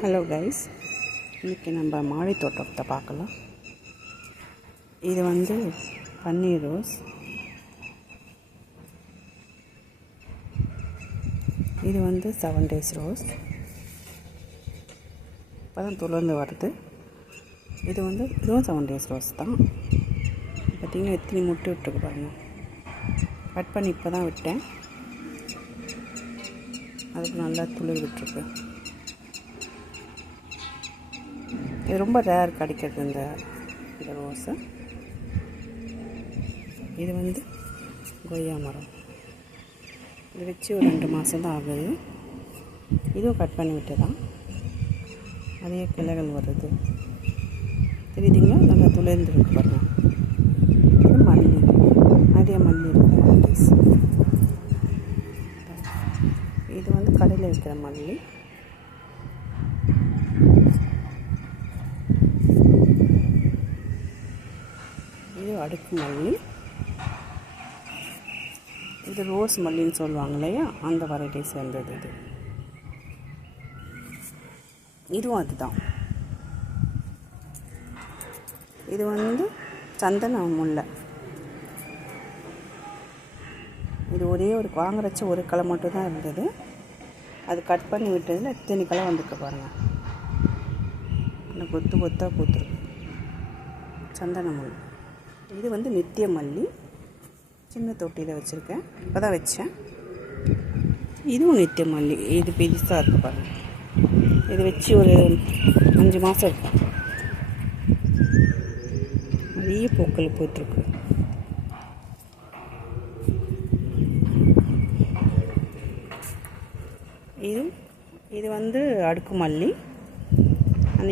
Hello guys, இன்றைக்கி நம்ம மாடி தோட்டத்தை பார்க்கலாம். இது பன்னீர் ரோஸ். இது 7 days ரோஸ். இப்போ தான் துளர்ந்து வருது. இதுவும் 7 days ரோஸ் தான். பார்த்திங்கன்னா எத்தனை முட்டை விட்டுருக்கு பாருங்கள். கட் பண்ணி இப்போ தான் விட்டேன். அதுக்கு நல்லா துளிர் விட்டுருக்கு. இது ரொம்ப ரேர் கிடைக்கிறது இந்த ரோஸு. இது கொய்யா மரம். இது வச்சு ஒரு 2 மாதம் தான் ஆகுது. இதுவும் கட் பண்ணி விட்டு தான் நிறைய கிளைகள் வருது. தெரியுதுங்களா? நல்லா துளிர்ந்துருக்கு பாருங்க. இது மல்லி, நிறைய மல்லி இருக்கும். இது கடையில் வைக்கிற மல்லி. இது அடுக்கு மல்லி. இது ரோஸ் மல்லின்னு சொல்லுவாங்க இல்லையா, அந்த வெரைட்டி சேர்ந்தது இது. இதுவும் அதுதான். இது சந்தன முல்லை. இது ஒரே ஒரு வாங்குறச்ச ஒரு களை மட்டும்தான் இருந்தது. அது கட் பண்ணி விட்டதில் இத்தனை களை வந்துருக்கு பாருங்கள். இன்னும் கொத்து கொத்தாக பூத்துருக்கு. சந்தன முல்லை. இது நித்திய மல்லி. சின்ன தொட்டியில் வச்சுருக்கேன், இப்போ தான் வச்சேன். இதுவும் நித்திய மல்லி. இது பெருசாக இருக்குது பாருங்கள். இது வச்சு ஒரு 5 மாதம் இருக்கும். நிறைய பூக்கள் பூத்துருக்கு. இது அடுக்கு மல்லி.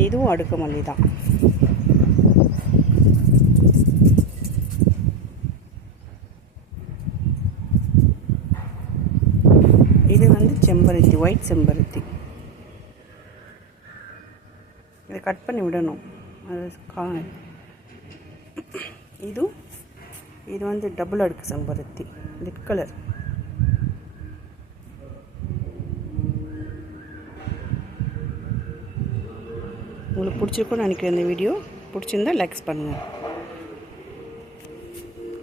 இதுவும் அடுக்கு மல்லி தான். இது செம்பருத்தி, ஒயிட் செம்பருத்தி. இதை கட் பண்ணி விடணும். அது இது டபுள் அடுக்கு செம்பருத்தி, ரெட் கலர். உங்களுக்கு பிடிச்சிருக்குன்னு நினைக்கிறேன். இந்த வீடியோ பிடிச்சிருந்தா லைக்ஸ் பண்ணுங்கள்.